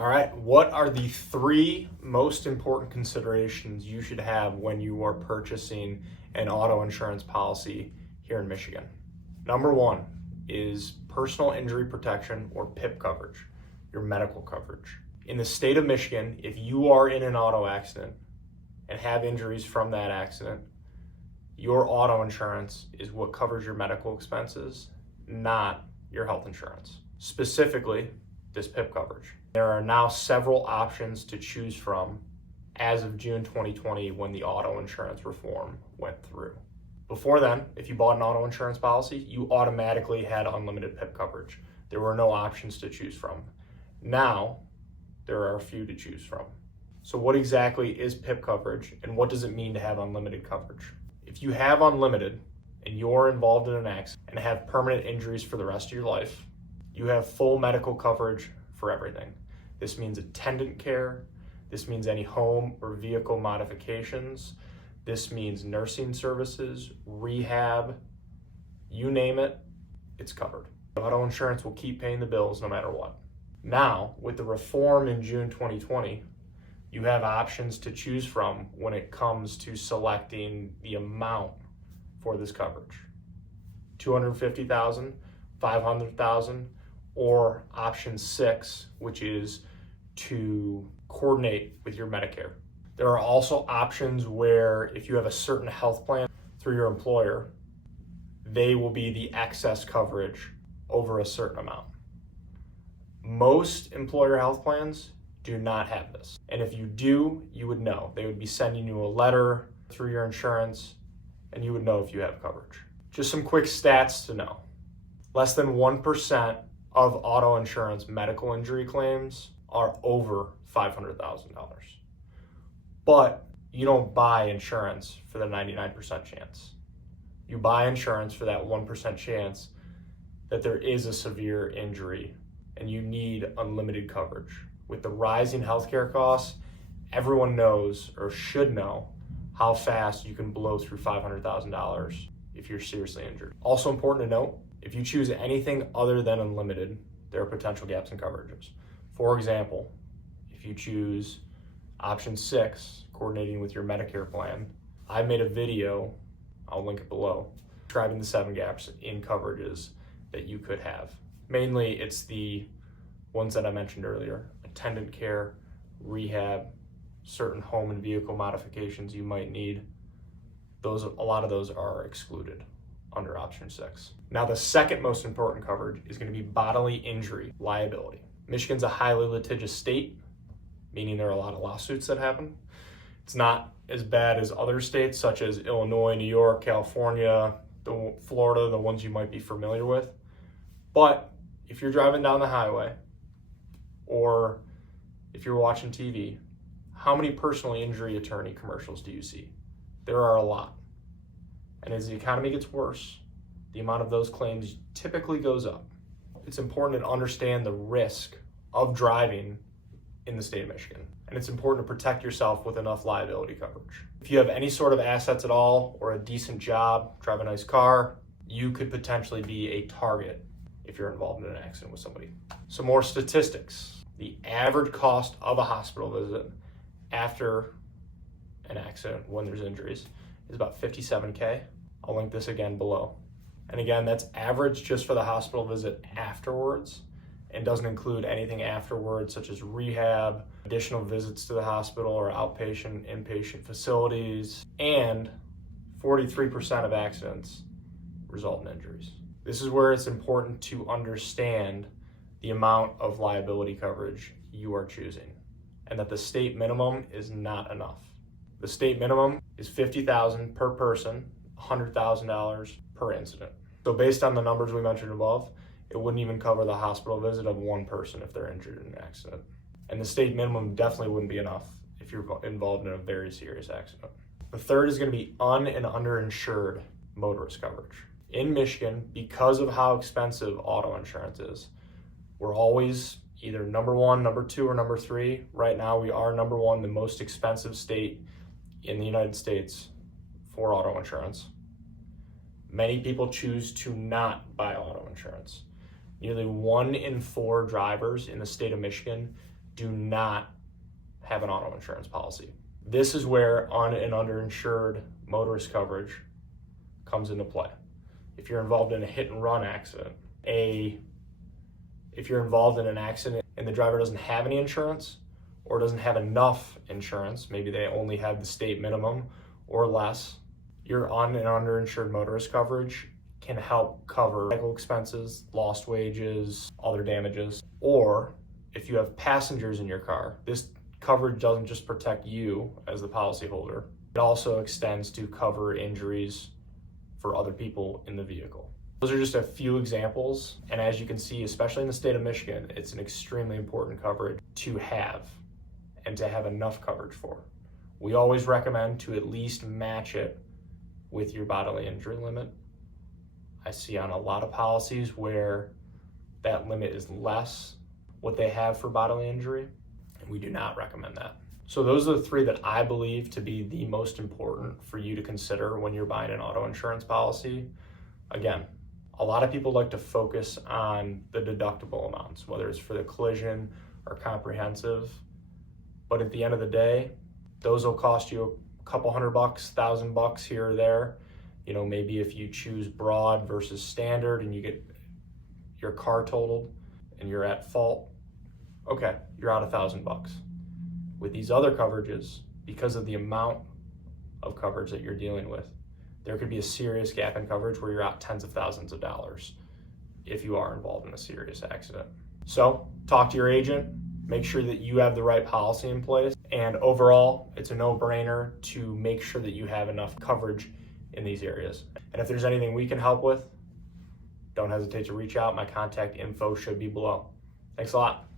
All right, what are the three most important considerations you should have when you are purchasing an auto insurance policy here in Michigan? Number one is personal injury protection, or PIP coverage, your medical coverage. In the state of Michigan, if you are in an auto accident and have injuries from that accident, your auto insurance is what covers your medical expenses, not your health insurance. Specifically, this PIP coverage. There are now several options to choose from as of June 2020 when the auto insurance reform went through. Before then, if you bought an auto insurance policy, you automatically had unlimited PIP coverage. There were no options to choose from. Now, there are a few to choose from. So what exactly is PIP coverage, and what does it mean to have unlimited coverage? If you have unlimited and you're involved in an accident and have permanent injuries for the rest of your life, you have full medical coverage for everything. This means attendant care. This means any home or vehicle modifications. This means nursing services, rehab, you name it, it's covered. Auto insurance will keep paying the bills no matter what. Now, with the reform in June 2020, you have options to choose from when it comes to selecting the amount for this coverage. $250,000, $500,000, or option 6, which is to coordinate with your Medicare. There are also options where if you have a certain health plan through your employer, they will be the excess coverage over a certain amount. Most employer health plans do not have this. And if you do, you would know. They would be sending you a letter through your insurance, and you would know if you have coverage. Just some quick stats to know. Less than 1% of auto insurance medical injury claims are over $500,000. But you don't buy insurance for the 99% chance. You buy insurance for that 1% chance that there is a severe injury and you need unlimited coverage. With the rising healthcare costs, everyone knows or should know how fast you can blow through $500,000 if you're seriously injured. Also important to note, if you choose anything other than unlimited, there are potential gaps in coverages. For example, if you choose option 6, coordinating with your Medicare plan, I made a video, I'll link it below, describing the 7 gaps in coverages that you could have. Mainly, it's the ones that I mentioned earlier: attendant care, rehab, certain home and vehicle modifications you might need. A lot of those are excluded under option 6. Now, the second most important coverage is going to be bodily injury liability. Michigan's a highly litigious state, meaning there are a lot of lawsuits that happen. It's not as bad as other states such as Illinois, New York, California, Florida, the ones you might be familiar with. But if you're driving down the highway or if you're watching TV, how many personal injury attorney commercials do you see? There are a lot. And as the economy gets worse, the amount of those claims typically goes up. It's important to understand the risk of driving in the state of Michigan. And it's important to protect yourself with enough liability coverage. If you have any sort of assets at all or a decent job, drive a nice car, you could potentially be a target if you're involved in an accident with somebody. Some more statistics. The average cost of a hospital visit after an accident when there's injuries is about $57K. I'll link this again below. And again, that's average just for the hospital visit afterwards, and doesn't include anything afterwards such as rehab, additional visits to the hospital or outpatient, inpatient facilities, and 43% of accidents result in injuries. This is where it's important to understand the amount of liability coverage you are choosing, and that the state minimum is not enough. The state minimum is $50,000 per person, $100,000 per incident. So based on the numbers we mentioned above, it wouldn't even cover the hospital visit of one person if they're injured in an accident. And the state minimum definitely wouldn't be enough if you're involved in a very serious accident. The third is going to be un- and underinsured motorist coverage. In Michigan, because of how expensive auto insurance is, we're always either number 1, number 2, or number 3. Right now, we are number 1, the most expensive state in the United States for auto insurance. Many people choose to not buy auto insurance. Nearly 1 in 4 drivers in the state of Michigan do not have an auto insurance policy. This is where un- and underinsured motorist coverage comes into play. If you're involved in a hit and run accident, if you're involved in an accident and the driver doesn't have any insurance or doesn't have enough insurance, maybe they only have the state minimum or less, your un- and underinsured motorist coverage can help cover medical expenses, lost wages, other damages. Or if you have passengers in your car, this coverage doesn't just protect you as the policyholder, it also extends to cover injuries for other people in the vehicle. Those are just a few examples, and as you can see, especially in the state of Michigan, it's an extremely important coverage to have and to have enough coverage for. We always recommend to at least match it with your bodily injury limit. I see on a lot of policies where that limit is less what they have for bodily injury, and we do not recommend that. So those are the three that I believe to be the most important for you to consider when you're buying an auto insurance policy. Again, a lot of people like to focus on the deductible amounts, whether it's for the collision or comprehensive, but at the end of the day, those will cost you a couple $100, $1,000 here or there. You know, maybe if you choose broad versus standard and you get your car totaled and you're at fault, okay, you're out $1,000. With these other coverages, because of the amount of coverage that you're dealing with, there could be a serious gap in coverage where you're out tens of thousands of dollars if you are involved in a serious accident. So talk to your agent, make sure that you have the right policy in place, and overall, it's a no-brainer to make sure that you have enough coverage in these areas. And if there's anything we can help with, don't hesitate to reach out. My contact info should be below. Thanks a lot.